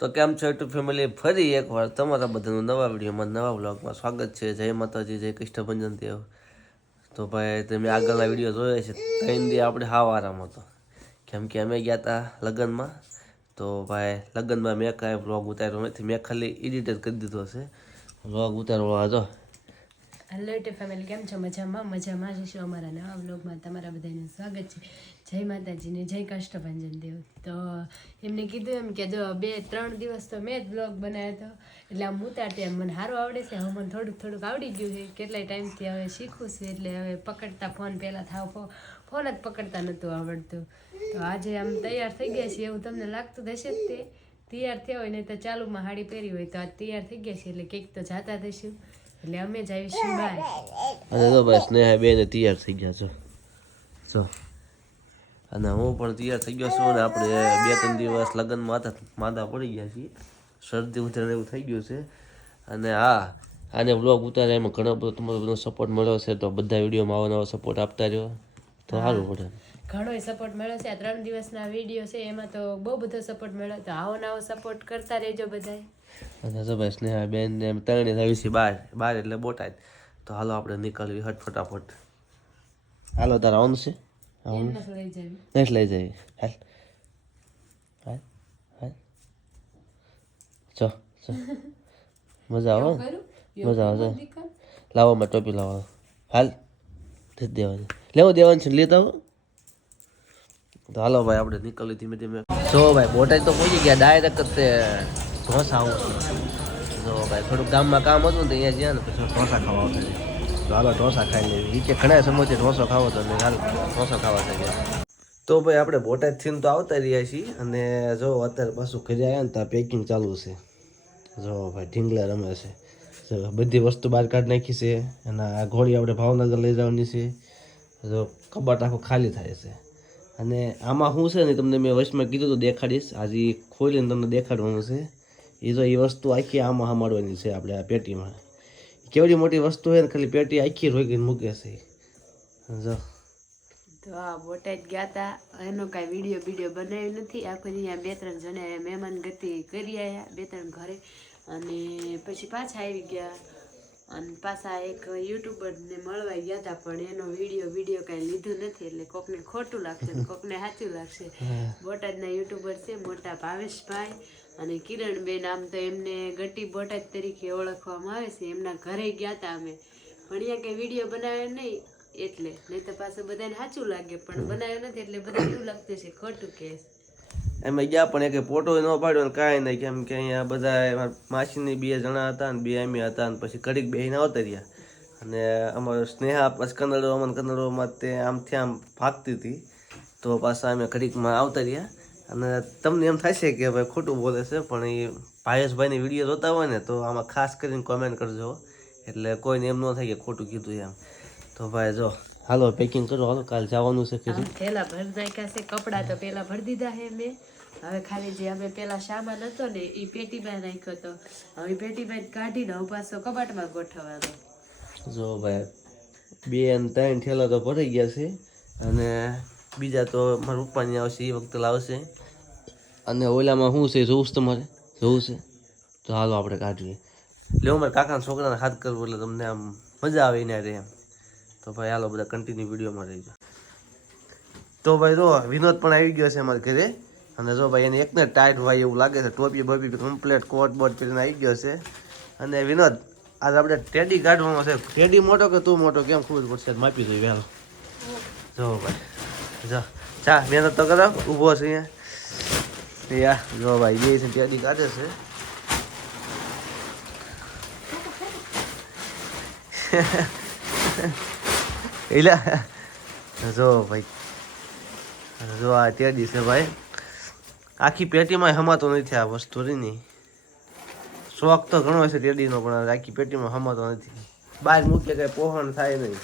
તો કેમ છો યુટ્યુબ ફેમિલી, ફરી એકવાર તમારા બધાનું નવા વિડીયોમાં નવા વ્લોગમાં સ્વાગત છે. જય માતાજી, જય કૃષ્ણભંજન દેવ. તો ભાઈ તમે આગળના વિડીયો જોયા છે. 3 દી આપણે હાવ આરામ હતો, કેમ કે અમે ગયા હતા લગ્નમાં. તો ભાઈ લગ્નમાં મેં કાંઈ વ્લોગ ઉતાર્યો નથી, મેં ખાલી એડિટ જ કરી દીધો છે. વ્લોગ ઉતારવા હતો. હેલો યુટ્યુબ ફેમિલી, કેમ છો? મજામાં જઈશું. અમારા નવા વ્લોગમાં તમારા બધાનું સ્વાગત છે. જય માતાજીને જય કષ્ટભંજન દેવ. તો એમને કીધું એમ કે જો 2-3 દિવસ તો મેં જ વ્લોગ બનાવ્યો હતો, એટલે આમ ઉતારતી એમ મને સારું આવડે છે. હવે મને થોડુંક આવડી ગયું છે. કેટલાય ટાઈમથી હવે શીખું છું, એટલે હવે પકડતા ફોન પહેલાં ફોન જ પકડતા નહોતું આવડતું. તો આજે આમ તૈયાર થઈ ગયા છે એવું તમને લાગતું હશે જ. તે તૈયાર થયા હોય ને તો ચાલુમાં સાડી પહેરી હોય તો આજ તૈયાર થઈ ગયા છે, એટલે કંઈક તો જાતા થઈશું. એટલે અમે જ આવીશું બહાર. અને તો ભાઈ સ્નેહા બેને તૈયાર થઈ ગયા છો જો, અને હું પણ તૈયાર થઈ ગયો છું. અને આપણે 2-3 દિવસ લગ્નમાં હતા, માંદા પડી ગયા છીએ, શરદી ઉધરસ એવું થઈ ગયું છે. અને હા, આને વ્લોગ ઉતારે એમાં ઘણો બધો તમારો બધો સપોર્ટ મળ્યો છે. તો બધા વિડીયોમાં આવો નવો સપોર્ટ આપતા રહ્યો તો સારું પડે. ઘણો સપોર્ટ મળ્યો છે. આ 3 દિવસના વિડીયો છે એમાં તો બહુ બધો સપોર્ટ મળ્યો. તો આવો નવો સપોર્ટ કરતા રહેજો બધાય. અને જો ભાઈ સ્નેહા બેન ને ત્રણે આવી છે બહાર એટલે બોટાદ. તો હાલો આપણે નીકળવી ફટાફટ. હાલો તારે આવવાનું છે? નથી લઈ જવી. હાલ હાલ હાલ ચો મજા આવે, મજા આવે. લાવો મેં ટોપી લાવો. હાલ દેવાની દેવાનું છે, લેતા આવો. તો હાલો ભાઈ આપણે નીકળી ધીમે ધીમે. જો ભાઈ બોટાદ તો પહોંચી ગયા. ડાયરેક્ટ તે ઢોસા આવું છું. જો ભાઈ થોડુંક ગામમાં કામ હતું ને અહીંયા જ્યાં ને પછી ઢોસા ખાવા આવતા. તો હાલો ઢોસા ખાઈ લેવી. નીચે ઘણા સમયથી ઢોસો ખાવો તો હાલ ઢોસો ખાવા થઈ ગયા. તો ભાઈ આપણે બોટાદથી તો આવતા રહ્યા છીએ. અને જો અત્યારે પાછું ઘરે આવ્યા ને ત્યાં પેકિંગ ચાલુ છે. જો ભાઈ ઢીંગલા રમે છે. બધી વસ્તુ બહાર કાઢી નાખી છે. અને આ ઘોડી આપણે ભાવનગર લઈ જવાની છે. જો કબાટ આખું ખાલી થાય છે. અને આમાં શું છે ને તમને મેં વચમાં કીધું તો દેખાડીશ. આજે ખોલીને તમને દેખાડવાનું છે. એ જો એ વસ્તુ આખી આમાં હમાડવાની છે આપણે આ પેટીમાં. કેવડી મોટી વસ્તુ છે ને ખાલી પેટી આખી રોકીને મૂકે છે. જો તો આ બોટાદ ગયા હતા, એનો કાંઈ વિડીયો બનાવ્યો નથી. આખો અહીંયા 2-3 જણા મહેમાન ગતિ કરી આવ્યા, 2-3 ઘરે. અને પછી પાછા આવી ગયા. અને પાછા એક યુટ્યુબરને મળવા ગયા હતા, પણ એનો વિડીયો કાંઈ લીધું નથી. એટલે કોકને ખોટું લાગશે ને કોકને સાચું લાગશે. બોટાદના યુટ્યુબર છે મોટા ભાવેશભાઈ અને કિરણબેન. આમ તો એમને ગટી બોટાદ તરીકે ઓળખવામાં આવે છે. એમના ઘરે ગયા હતા અમે, પણ અહીંયા કંઈ વિડીયો બનાવ્યો નહીં. એટલે નહીં તો પાછું બધાને સાચું લાગે, પણ બનાવ્યો નથી એટલે બધા એવું લાગતું છે ખોટું કે. એમાં ગયા પણ એક ફોટો ન પાડ્યો ને કાંઈ નહીં, કેમ કે અહીંયા બધા માસીની 2 જણા હતા ને 2 એમી હતા. ને પછી ઘડીક બેહીને આવતા રહ્યા. અને અમારો સ્નેહા પછી કન્નડોમાં તે આમથી આમ ભાગતી હતી. તો પાછા અમે ઘડીકમાં આવતા રહ્યા. અને તમને એમ થશે કે ભાઈ ખોટું બોલે છે, પણ એ ભાયેશભાઈની વિડીયો જોતા હોય ને તો આમાં ખાસ કરીને કોમેન્ટ કરજો, એટલે કોઈને એમ ન થાય કે ખોટું કીધું એમ. તો ભાઈ જો હાલો પેકિંગ કરો, હાલો કાલ જવાનું છે. કે પેલા ભરી નાખ્યા છે કપડાં, તો પેલા ભરી દીધા છે મેં. હવે ખાલી જે અમે પેલા સામાન હતો ને એ પેટીમાં નાખ્યો હતો. હવે પેટીમાં કાઢીને હું પાછો કબાટમાં ગોઠવવાનો. જો ભાઈ 2 અને 3 ઠેલા તો ભરાઈ ગયા છે. અને બીજા તો મારા પપ્પાની આવશે, એ વખતે લાવશે. અને ઓલામાં શું છે જોવું તમારે? જોવું છે તો હાલો આપણે કાઢીએ. લેવો મારા કાકાના છોકરાને હાથ કરવો એટલે તમને આમ મજા આવે એને રહે એમ. તો ભાઈ હાલો બધા કન્ટિન્યુ વિડીયોમાં રહીજો. તો ભાઈ જો વિનોદ પણ આવી ગયો છે અમારા ઘરે. અને જો ભાઈ એને એકને ટાઈટ હોય એવું લાગે છે. ટોપી બોપી કમ્પ્લીટ કોટ બોટ પહેરીને આવી ગયો છે. અને વિનોદ આજે આપણે ટેડી કાઢવાનો છે. ટેડી મોટો કે તું મોટો કેમ ખબર પડશે? માપી દઈ વહેલો. જો ભાઈ જો ચા મહેનત તો કરો, ઊભો છે અહીંયા. જો ભાઈ એ છે ટેડી કાઢે છે. એલા જો ભાઈ, જો આ ટેડી છે ભાઈ. આખી પેટીમાં હમાતો નથી આ વસ્તુ ની. શોખ તો ઘણો છે ટેડીનો, પણ આખી પેટીમાં હમાતો નથી. બહાર મૂકીએ કઈ પોહણ થાય નહીં,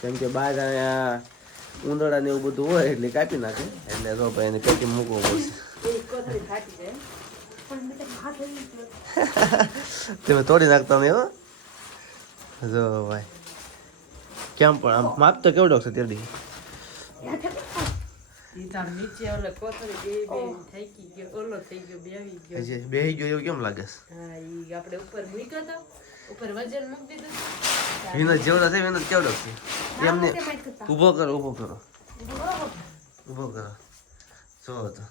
કેમ કે બહાર અહીંયા ઉંદરડા ને એવું બધું હોય એટલે કાપી નાખે. એટલે જો ભાઈ એને પેટી મૂકવું પડશે. તમે તોડી નાખતા નહીં હો. જો ભાઈ કેમ પણ આમ માપ તો કેવડો છે ટેડી? ઈ તો આમ નીચે ઓલો કોથળી બે થાકી ગયો, ઓલો થઈ ગયો, બેહી ગયો. હજી બેહી ગયો એવું કેમ લાગે છે? હા, ઈ આપણે ઉપર મૂક્યો તો, ઉપર વજન મૂકી દીધું. વિનોદ જેવડો છે, વિનોદ કેવડો છે? એમને ઊભો કરો, ઊભો કરો, ઊભો કરો. જો તો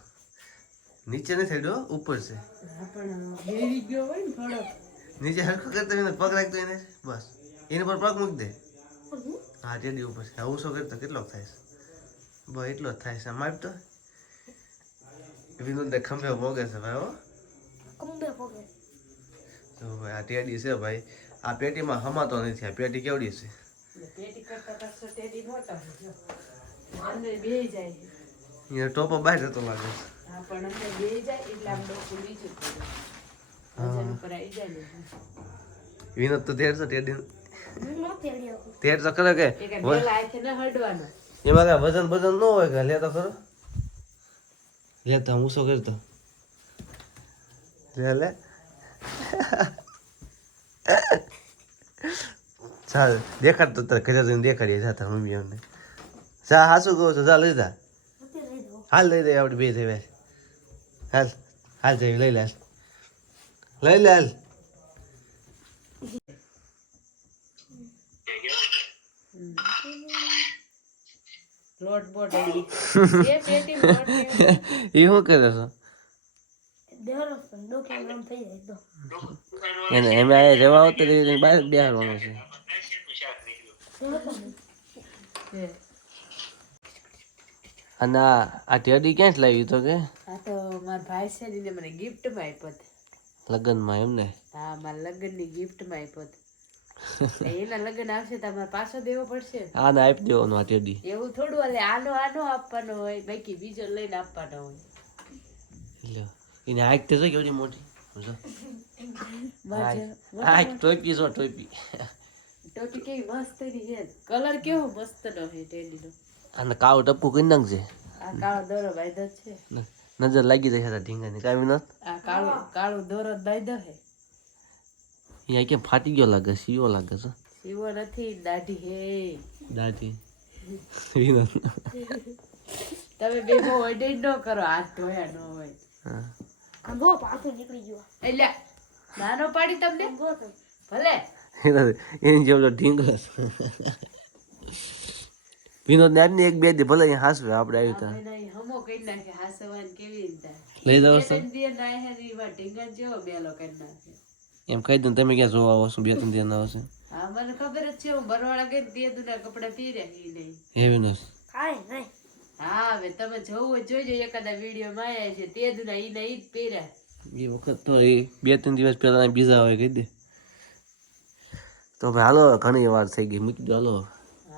નીચે નથી હેડો, ઉપર છે. પણ બેહી ગયો હોય ને થોડો. નીચે હરખો કરતો વિનોદ પગ રાખતો એને, બસ એની પર પગ મૂકી દે. હા, ટેડી ઉપર છે. આવું શું કરતો કેટલો થાય છે? બસ એટલો જ થાય છે. માપ તો વિનોદ ને ખંભે ભોગે છે ભાઈ. હો તો ભાઈ આ ટેડી છે ભાઈ. આ પેટીમાં હમાતો નથી. આ પેટી કેવડી છે? પેટી કરતા કરતા ટેડી મોટા છે જો. અંદર બેહી જાય. અહીંયા ટોપો બહાર જતો લાગે છે. હા, પણ અંદર બેહી જાય એટલે આમ ડોકું નીચું પડે. વજન ઉપર આવી જાય ને. વિનોદ તો તેર છે ટેડી. તેર તો કરે કે એક પેલા આથે ન હડવાનો. એમાં કઈ વજન બજન ન હોય કે લેતો ખરો? લેતા હું શું કરતો? લે ચાલ દેખાડતો તારે ઘરે જઈને દેખાડીએ જાતા મમ્મી અમને. જા હાસું કહું છું, જા લઈ જા. હાલ લઈ દે આપણે બે થઈ ભાઈ. હાલ હાલ જઈ લઈ લે, લઈ લે હાલ. લોટ બોટ એ પેટી લોટ એ શું કરે છે? એને એમ આ રહેવા આવતો બહાર બેહારવાનો છે. અને આ ટેડી ક્યાંથી લાવી તો કે? આ તો મારા ભાઈ છે ને મને ગિફ્ટ માં આપ્યો હતો. લગ્નમાં એમ ને? હા, મારા લગ્ન ની ગિફ્ટ માં આપ્યો હતો. એના લગ્ન આવશે તો અમારે પાછો દેવો પડશે. આને આપી દેવાનો આ ટેડી. એવું થોડું હાલે, આનો આપવાનો હોય, બાકી બીજો લઈને આપવાનો હોય. લ્યો એને આંખ તો જો કેવડી મોટી. જો આંખ ટોપી જો ટોપી. ટોપી કેવી મસ્ત ની છે, કલર કેવો મસ્ત નો છે ટેડી નો. અને કાળું ટપકું કરી નાખજે. આ કાળો દોરો બાંધ્યો છે. નજર લાગી જશે ઢીંગાની કાઈ નથી. આ કાળો દોરો બાંધ્યો છે. અહીંયા કેમ ફાટી ગયો લાગે? સીવો લાગે છે. સીવો નથી, દાઢી હે. દાઢી વિનોદ તમે બે બહુ અડેડ ન કરો, હાથ ધોયા ન હોય. એટલે નાનો પાડી તમને ભલે એની જેવડો ઢીંગો છે. વિનોદ ને આજની એક બે દી ભલે અહીંયા હાસવે આપણે આવી તા હમો કરી નાખે. હાસવાન કેવી રીતે લઈ જાવ છો ઢીંગા જેવો બેલો કરી નાખે. એમ કહી દઉં તમે ક્યાં જોવા આવો છો? બે ત્રણ દિવસ આવશે. હા, મને ખબર જ છે. હું બરવાળા ગઈ તે દુના કપડા પહેર્યા ઈ નહીં. હે વિનોદ? હા, હવે તમે જોવું જોઈજો એકાદા વિડીયો માં આવ્યા છે તે દુના ઈ ને ઈ જ પહેર્યા. એ વખત તો એ બે ત્રણ દિવસ પહેલા બીજા હોય કહી દે તો ભાઈ. હાલો ઘણી વાર થઈ ગઈ, મૂકી દો હાલો.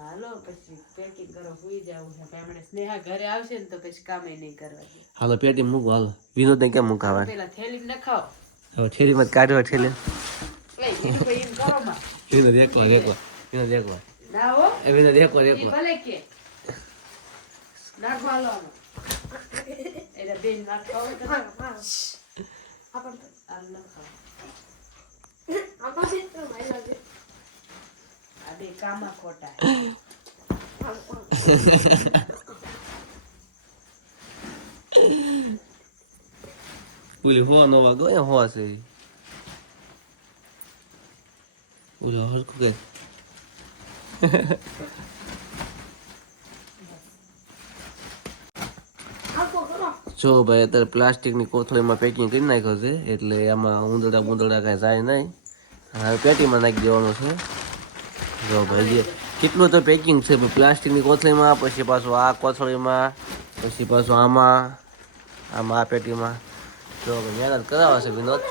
હાલો પછી પેકિંગ કરો, સુઈ જાવું છે. હમણાં સ્નેહા ઘરે આવશે ને તો પછી કામે નહીં કરવા દે. હાલો પેટી મૂકો હાલો. વિનોદ ને કેમ મૂકાવા? પેલા થેલી ન ખાઓ. હવે ઠેરીમાં જ કાઢવા ઠેલી. લઈ એનું ભાઈ એમ કરો માં. વિનોદ એકવાર વિનોદ એકવાર ના હો એ વિનોદ એકવાર ઈ ભલે કે નાખવા લો એટલે બેન નાખવા હોય તો આમ ન ખાઓ. આ બે કામા ખોટા. ઓલી હો નો વાગો એ હો છે ઓલો હરખું કે જો ભાઈ અત્યારે પ્લાસ્ટિકની કોથળીમાં પેકિંગ કરી નાખ્યો છે એટલે એમાં ઉંદરડા કાંઈ જાય નહીં. હવે પેટીમાં નાખી દેવાનું છે. જો ભાઈ જે કેટલું તો પેકિંગ છે પ્લાસ્ટિકની કોથળીમાં, પછી પાછું આ કોથળીમાં, પછી પાછું આમાં આ પેટીમાં. જો ભાઈ મહેનત કરાવે છે વિનોદ.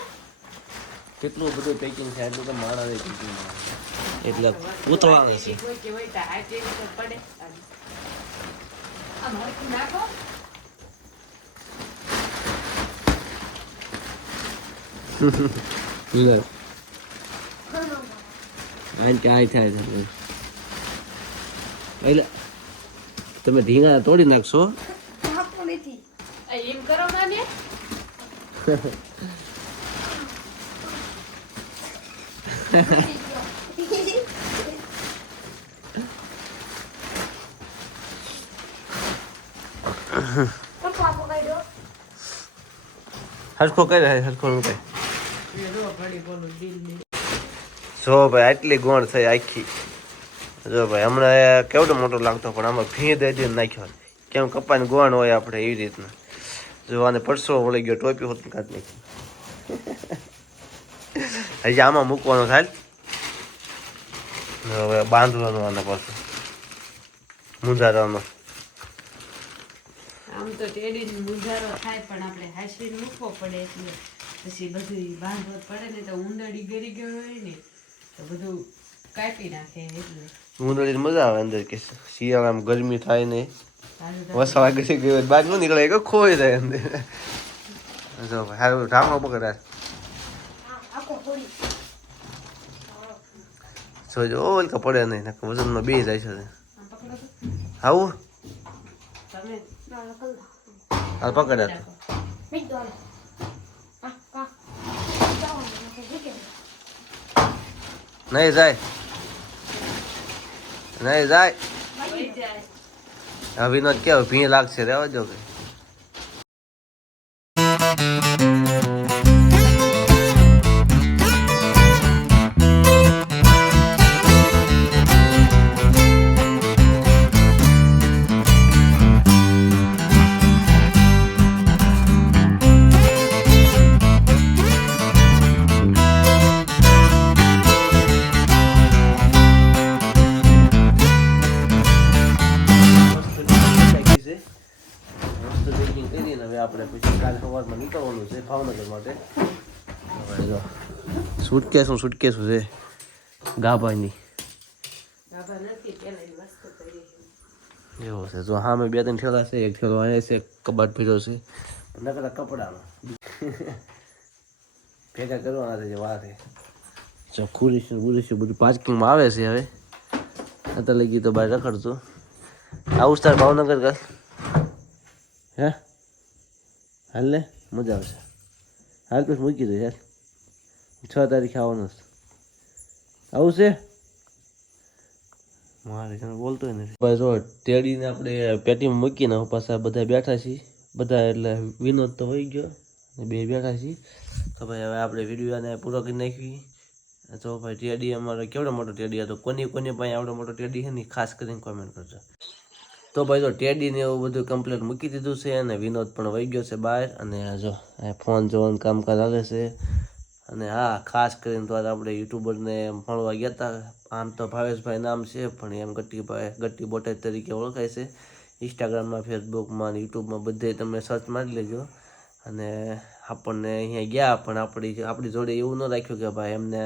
કેટલું બધું પેકિંગ છે એટલું તો મારા પેકિંગ એટલે ઉતરવાનું છે. એટલે તમે ઢીંગા તોડી નાખશો. એમ કરો માને હરખો કઈ રહે હરખો નું કઈ એ રો ઘડી બોલું દિલ ની જો ભાઈ આટલી ગોળ થઈ આખી જો ભાઈ હમણાં કેવડો મોટો લાગતો પણ આમાં ભી દઈ દઈને નાખ્યો કેમ કપાની ગોળ હોય આપણે એવી રીતના જો આને પરસો વળી ગયો ટોપી હોત કાઢ નાખી હજી આમાં મૂકવાનો થાય હવે બાંધવાનો આના પાછો મુંજારાનો આમ તો ટેડીને મુંજારો થાય પણ આપણે હાંસવીને મૂકવો પડે એટલે પછી બધું બાંધવું પડે ને તો ઉંદરડી ગરી ગયો હોય ને તો બધું કાપી નાખે એટલે ઉંદરડી મજા આવે અંદર કે શિયાળામાં ગરમી થાય ને સારું વસાવા ગઈ ગઈ બહાર ન નીકળે કે ખોઈ જાય અંદર જો ભાઈ હારું ઢાંકણો પકડાય જોજો ઓલકા પડે નહીં વજનમાં બે જાય છે આવું તમે હાલ પકડ્યા નહીં જાય નહીં જાય હવે નો કેવું ભી લાગશે રેવા જો કે આપણે પછી કાલે સવારમાં નીકળવાનું છે ભાવનગર માટે સુટકેસું છે ગાભાની ગાભા નથી પેલા એ મસ્ત કરી એવો છે જો હા મેં બે ત્રણ ઠેલા છે એક ઠેલો અહીંયા છે કબાટ ભર્યો છે નકરા કપડાનો ભેગા કરવાના છે જે વાત છે જો ખુરીશું બુરીશું બધું પાર્કિંગમાં આવે છે હવે અત્યારે લગી તો બહાર રખડતું આવું તાર ભાવનગર કર હે હાલ ને મજા આવશે હાલ પછી મૂકી દો યાર 6 તારીખે આવવાનું છે આવું છે મારે બોલતો નથી ભાઈ જો ટેડીને આપણે પેટીમાં મૂકીને પાછા બધા બેઠા છીએ બધા એટલે વિનોદ તો હોઈ ગયો બે બેઠા છીએ તો ભાઈ હવે આપણે વિડીયોને પૂરો કરી નાખી તો ભાઈ ટેડી અમારો કેવડો મોટો ટેડી હતો કોની પાસે આવડો મોટો ટેડી છે ને ખાસ કરીને કોમેન્ટ કરજો તો ભાઈ જો ટેડીને એવું બધું કમ્પ્લીટ મૂકી દીધું છે અને વિનોદ પણ વહી ગયો છે બહાર અને જો ફોન જોવાનું કામકાજ આવે છે અને હા ખાસ કરીને તો આપણે યુટ્યુબરને મળવા ગયા હતા આમ તો ભાવેશભાઈ નામ છે પણ એમ ગટ્ટી બોટાદ તરીકે ઓળખાય છે ઇન્સ્ટાગ્રામમાં ફેસબુકમાં યુટ્યુબમાં બધે તમે સર્ચ મારી લેજો અને આપણને અહીંયા ગયા પણ આપણી જોડે એવું ન રાખ્યું કે ભાઈ એમને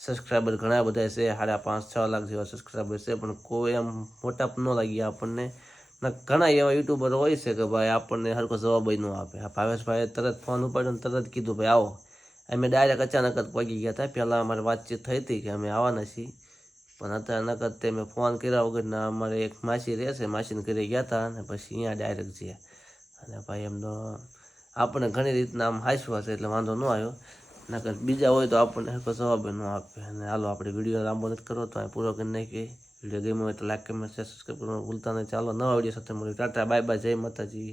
સબસ્ક્રાઈબર ઘણા બધા છે 5.5-6 લાખ જેવા સબસ્ક્રાઈબર છે પણ કોઈ એમ મોટા ન લાગ્યા આપણને ઘણા એવા યુટ્યુબર હોય છે કે ભાઈ આપણને હરખો જવાબ ન આપે આ ભાવેશભાઈએ તરત ફોન ઉપાડ્યો ને તરત કીધું ભાઈ આવો અમે ડાયરેક્ટ અચાનક જ પહોંચી ગયા હતા પહેલાં અમારે વાતચીત થઈ હતી કે અમે આવવાના છીએ પણ અચાનક જ તે મેં ફોન કર્યા વગરના અમારે એક માસી રહેશે માસીને ઘરે ગયા હતા અને પછી અહીંયા ડાયરેક્ટ ગયા અને ભાઈ એમનો આપણને ઘણી રીતના આમ હાંસવા છે એટલે વાંધો ન આવ્યો નકર બીજા હોય તો આપણને હરખો જવાબ ન આપે અને હાલો આપણે વિડીયો લાંબો નથી કરવો તો અહીં પૂરો કરી નાખીએ વિડીયો ગમ્યો હોય તો લાઈક કમેન્ટ શેર સબસ્ક્રાઈબ કરવાનું ભૂલતા નહીં ચાલો નવા વિડીયો સાથે મળીએ ટાટા બાય બાય જય માતાજી